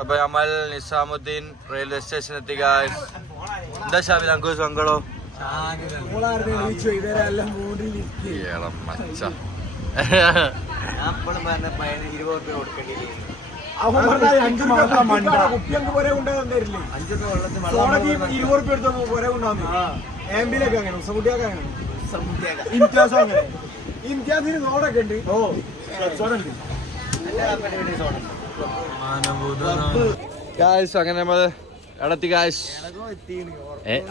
അപ്പൊ നമ്മൾ Nizamuddin railway station എത്തി ഗായ്സ്. എന്താ ഷാബിൽ നമുക്ക് സങ്കടോ? ഇംതിയാസിന് സോഡൊക്കെ ഉണ്ട്. അങ്ങനെ നമ്മള് എടത്തി ഗായ്സ്.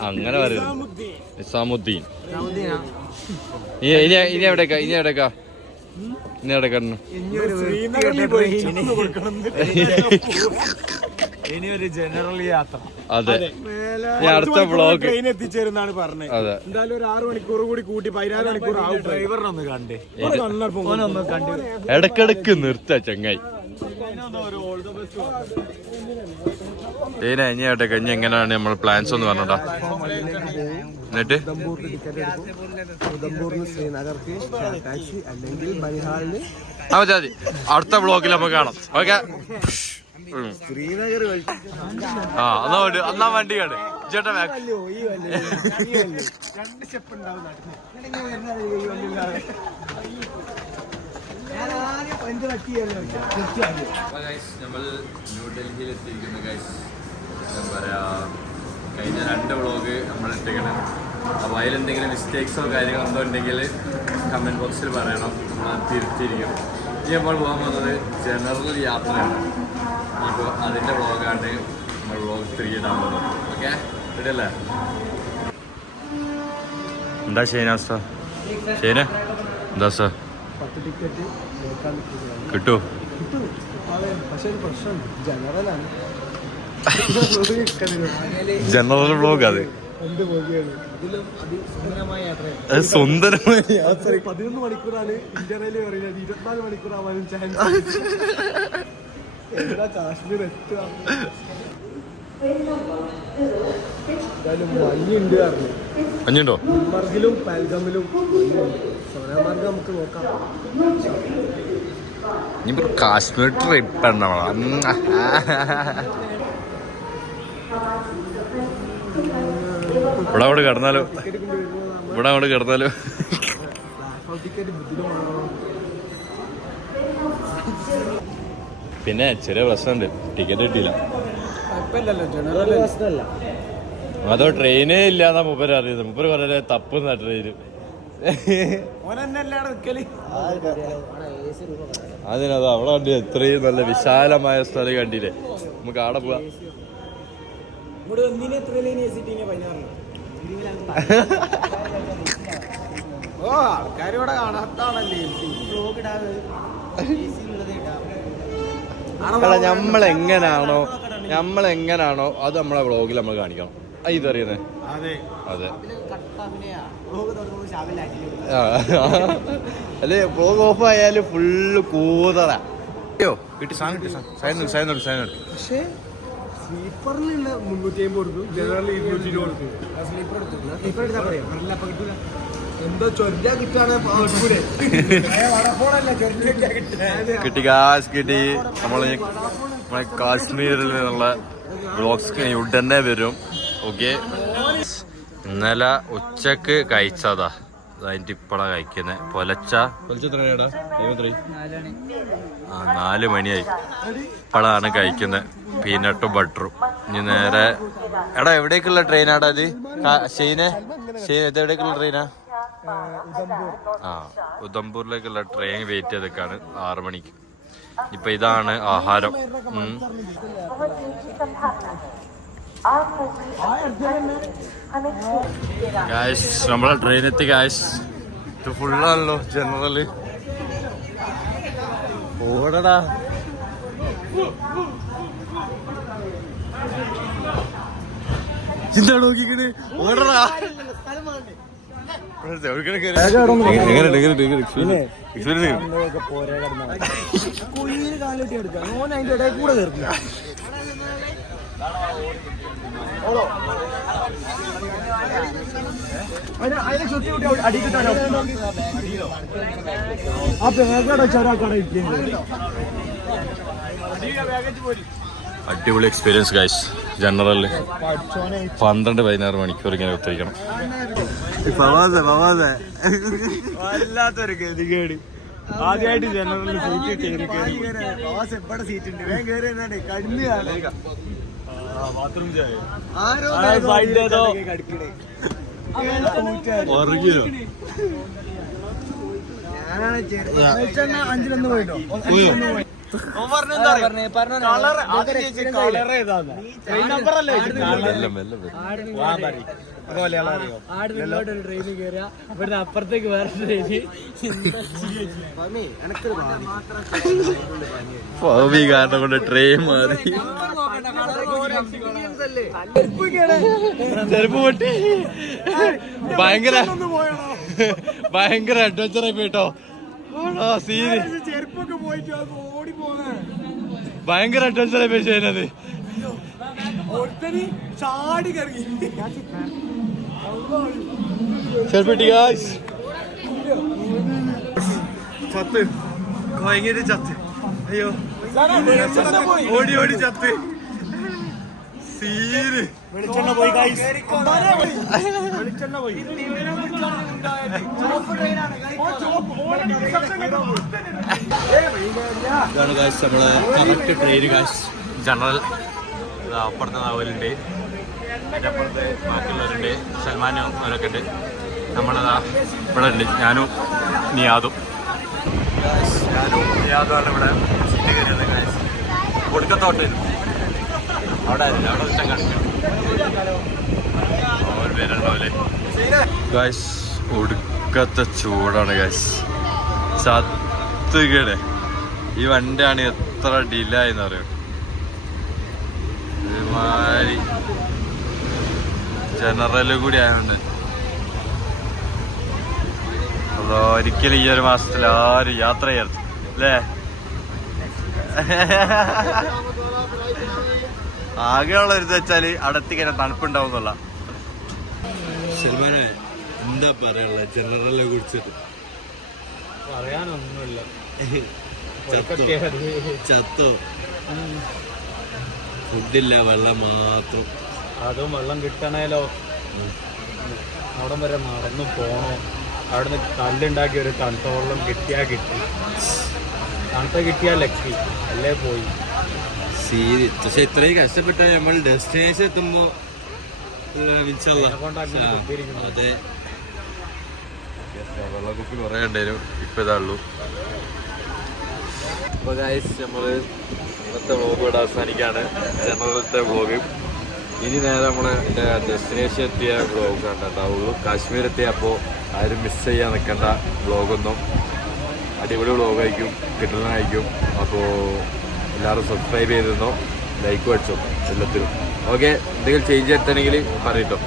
അങ്ങനെ പറയുന്നത് നിസാമുദ്ദീൻ. ഇനി എവിടേക്കാ ഇനിയൊരു ജനറൽ യാത്ര. അതെ, അടുത്ത വ്ളോഗ് ട്രെയിൻ എത്തിച്ചേരുന്നാണ് പറഞ്ഞത്. അതെ, എന്തായാലും ഒരു 6 മണിക്കൂർ കൂടി കൂട്ടി 14 മണിക്കൂർ ആവും. ഡ്രൈവറിനൊന്ന് കണ്ടേ, ഇടക്കിടക്ക് നിർത്ത ചങ്ങായി. ഇനി എവിടേക്കാ, ഇനി എങ്ങനെയാണ് നമ്മൾ പ്ലാൻസ് ഒന്ന് പറഞ്ഞോട്ടാ. എന്നിട്ട് മതി, അടുത്ത വ്ളോഗിൽ നമുക്ക് കാണാം. ഓക്കെ, എന്നാ വണ്ടി കണ്ട് ചേട്ടാ. നമ്മൾ ന്യൂഡൽഹിയിൽ എത്തിയിരിക്കുന്നു ഗൈസ്. എന്താ പറയാ, കഴിഞ്ഞ 2 വ്ളോഗ് നമ്മൾ ഇട്ടിരിക്കണം. അപ്പോൾ അതിലെന്തെങ്കിലും മിസ്റ്റേക്സോ കാര്യങ്ങളോ എന്തോ ഉണ്ടെങ്കിൽ കമൻറ്റ് ബോക്സിൽ പറയണം, നമ്മൾ തിരിച്ചിരിക്കും. ഇനി നമ്മൾ പോകാൻ പോകുന്നത് ജനറൽ യാത്രയാണ്. ഇപ്പോൾ അതിൻ്റെ വ്ളോഗാണ് നമ്മൾ വ്ളോഗ് 3 ഇടാൻ പോകുന്നത്. ഓക്കെ, റെഡിയല്ലേ? എന്താ ഷെയ്നാസ്ത? ഷെയ്ന എന്താ സാർ കിട്ടൂ? ജനറൽ വ്ളോഗ് അത് സുന്ദരമായ യാത്ര. 11 മണിക്കൂറാണ് ഇന്ത്യയിൽ പറയുന്നത്. 24 മണിക്കൂറാവാനും ചാൻസ്. എന്താ കാശ്മീർ എത്തുക? മഞ്ഞുണ്ട് പറഞ്ഞു. മഞ്ഞുണ്ടോ? ഗുൽമർഗിലും പാൽഗമിലും സോനാമാർഗ് നമുക്ക് നോക്കാം. ഇനിയിപ്പോ കാശ്മീർ ട്രിപ്പ് ഇവിടെ അങ്ങോട്ട് കിടന്നാലോ? പിന്നെ ചെറിയ പ്രശ്നമുണ്ട്, ടിക്കറ്റ് കിട്ടിയില്ല. അതോ ട്രെയിനേ ഇല്ലാന്നാ മൂപ്പര് അറിയുന്നത്. മൂപ്പര് വളരെ തപ്പുന്ന ട്രെയിന്. അതിനത് അവിടെ കണ്ടി, എത്രയും നല്ല വിശാലമായ സ്ഥലം കണ്ടില്ലേ. നമുക്ക് അവിടെ പോവാം. നമ്മളെങ്ങനാണോ അത് നമ്മളെ വ്ളോഗിൽ നമ്മൾ കാണിക്കണം. ഇതറിയുന്നേ. അതെ, അല്ലെ വ്ളോഗ് ഓഫ് ആയാലും ഫുള്ള് കൂതറ. കിട്ടി സാധനം. പക്ഷേ സ്ലീപ്പറിലുള്ള 350 കൊടുക്കും, ജനറൽ 220 കൊടുക്കും. സ്ലീപ്പർ എടുത്താൽ പറയാം. എന്തോ ചൊല്ല കിട്ടാണ്. കിട്ടി. നമ്മളെ കാശ്മീരിൽ നിന്നുള്ള വ്ളോഗ്സ് ഉടനെ വരും. ഓക്കെ, ഇന്നലെ ഉച്ചക്ക് കഴിച്ചതാ, അതിൻ്റെ ഇപ്പഴാ കഴിക്കുന്നത്. പൊലച്ച 4 മണിയായി. ഇപ്പഴാണ് കഴിക്കുന്നത്, പീനട്ടും ബട്ടറും. ഇനി നേരെ എടാ എവിടേക്കുള്ള ട്രെയിനാടാ അത്? ഷെയ്ന് ഇത് എവിടേക്കുള്ള ട്രെയിനാ? ഉദംപൂരിലേക്കുള്ള ട്രെയിൻ വെയിറ്റ് ചെയ്തൊക്കെയാണ് 6 മണിക്ക്. ഇപ്പൊ ഇതാണ് ആഹാരം. നമ്മളെ ട്രെയിനെത്തി ഗായ്സ്. ഇത് ഫുള്ളാണല്ലോ ജനറല്. ഓടടാ. ചിന്ത നോക്കിക്കണ്. ഓടടാ. അടിപൊളി എക്സ്പീരിയൻസ് ഗൈസ്. ജനറലിൽ 12-16 മണിക്കൂർ ഇങ്ങനെ കുത്തിരിക്കണം. വല്ലാത്തൊരു ഗതികേട്. ആദ്യമായിട്ട് ജനറൽ സീറ്റ് സീറ്റ് ഉണ്ട്. ബാത്റൂം അഞ്ചിലൊന്ന് പോയിട്ടോ. ട്രെയിനിൽ കയറിയ ഇവിടുന്ന് അപ്പുറത്തേക്ക് വേറെ ട്രെയിന് കാരണം കൊണ്ട് ട്രെയിൻ മാറി. ചെരുപ്പ് പൊട്ടി. ഭയങ്കര അഡ്വഞ്ചർ ആയി പോയിട്ടോ. ചെരുപ്പൊക്കെ പോയിട്ട് ഓടി പോന്നെ. ഭയങ്കര അഡ്വഞ്ചർ ആയി പോയി ചെയ്യുന്നത്. ചാടി കറങ്ങി ചത്ത് ഭയങ്കര ചത്ത്. അയ്യോ ഓടി ഓടി ചത്ത്. സീന് വെളിച്ചെണ്ണ പോയി. വെളിച്ചെണ്ണ പോയി. ഇതാണ് കാശ് നമ്മള് കറക്റ്റ് ട്രെയിൻ കാശ്. ജനറൽ അപ്പുറത്തെ നാവലുണ്ട്, അതിൻ്റെ അപ്പുറത്ത് ബാക്കിയുള്ളവരുണ്ട്, സൽമാനും അവരൊക്കെ ഉണ്ട്. നമ്മളതാ ഇവിടെ ഉണ്ട്. ഞാനും നിയാദും ആണ് ഇവിടെ സീറ്റ് കയറിയത് കാശ്. ഒടുക്കത്തോട്ട് അവിടെ ആയിരുന്നു, അവിടെ ഇഷ്ടം കാണിക്കണം. ഒരു പേരുണ്ടാവില്ലേ ഗായ്സ്. ഒടുക്കത്തെ ചൂടാണ് ഗായ്സ്. ചത്തുകേടെ. ഈ വണ്ടിയാണ് എത്ര ഡിലേ ആയെന്ന് പറയും. ഒരുമാതിരി ജനറല് കൂടി ആയതുകൊണ്ട് അതോ ഒരിക്കലും ഈ ഒരു മാസത്തിൽ ആരും യാത്ര ചെയ്യരുത് അല്ലേ. ആകെയുള്ള ഒരു വെച്ചാല് അടുത്തിങ്ങനെ തണുപ്പുണ്ടാവും എന്നുള്ള. സൽമാനെ എന്താ പറയാനുള്ളത് ജനറലിനെ കുറിച്ചിട്ട്? പറയാനൊന്നുമില്ല. ചത്തോ? ഫുഡില്ല, വെള്ളം മാത്രം. അതും വെള്ളം കിട്ടണേലോ. അവിടം വരെ നടന്നു പോണോ. അവിടുന്ന് കല്ലുണ്ടാക്കി ഒരു തണുത്ത വെള്ളം കിട്ടിയാൽ കിട്ടി. തണുത്ത കിട്ടിയാൽ ലക്കി, അല്ലേ പോയി. പക്ഷെ ഇത്രയും കഷ്ടപ്പെട്ട നമ്മൾ ഡെസ്റ്റിനേഷൻ എത്തുമ്പോ അതെ വെള്ളക്കുപ്പി കുറെ ഉണ്ടായിരുന്നു. ഇപ്പൊ ഇതാള്ളൂ. അപ്പൊ ഗൈസ് നമ്മള് ഇന്നത്തെ വ്ളോഗ് ഇവിടെ അവസാനിക്കാണ്. ജനറലത്തെ വ്ളോഗ്. ഇനി നേരെ നമ്മള് ഡെസ്റ്റിനേഷൻ എത്തിയ വ്ളോഗ് കണ്ടിട്ടുണ്ടാവുള്ളൂ. കാശ്മീർ എത്തിയ അപ്പോൾ ആരും മിസ് ചെയ്യാൻ നിൽക്കേണ്ട വ്ളോഗൊന്നും. അടിപൊളി വ്ളോഗായിരിക്കും, കിട്ടുന്നതായിരിക്കും. അപ്പോൾ എല്ലാവരും സബ്സ്ക്രൈബ് ചെയ്തിരുന്നോ, ലൈക്ക് അടിച്ചോ എല്ലാത്തിനും. ഓക്കെ, എന്തെങ്കിലും ചേഞ്ച് എടുത്തണമെങ്കിൽ പറയട്ടോ.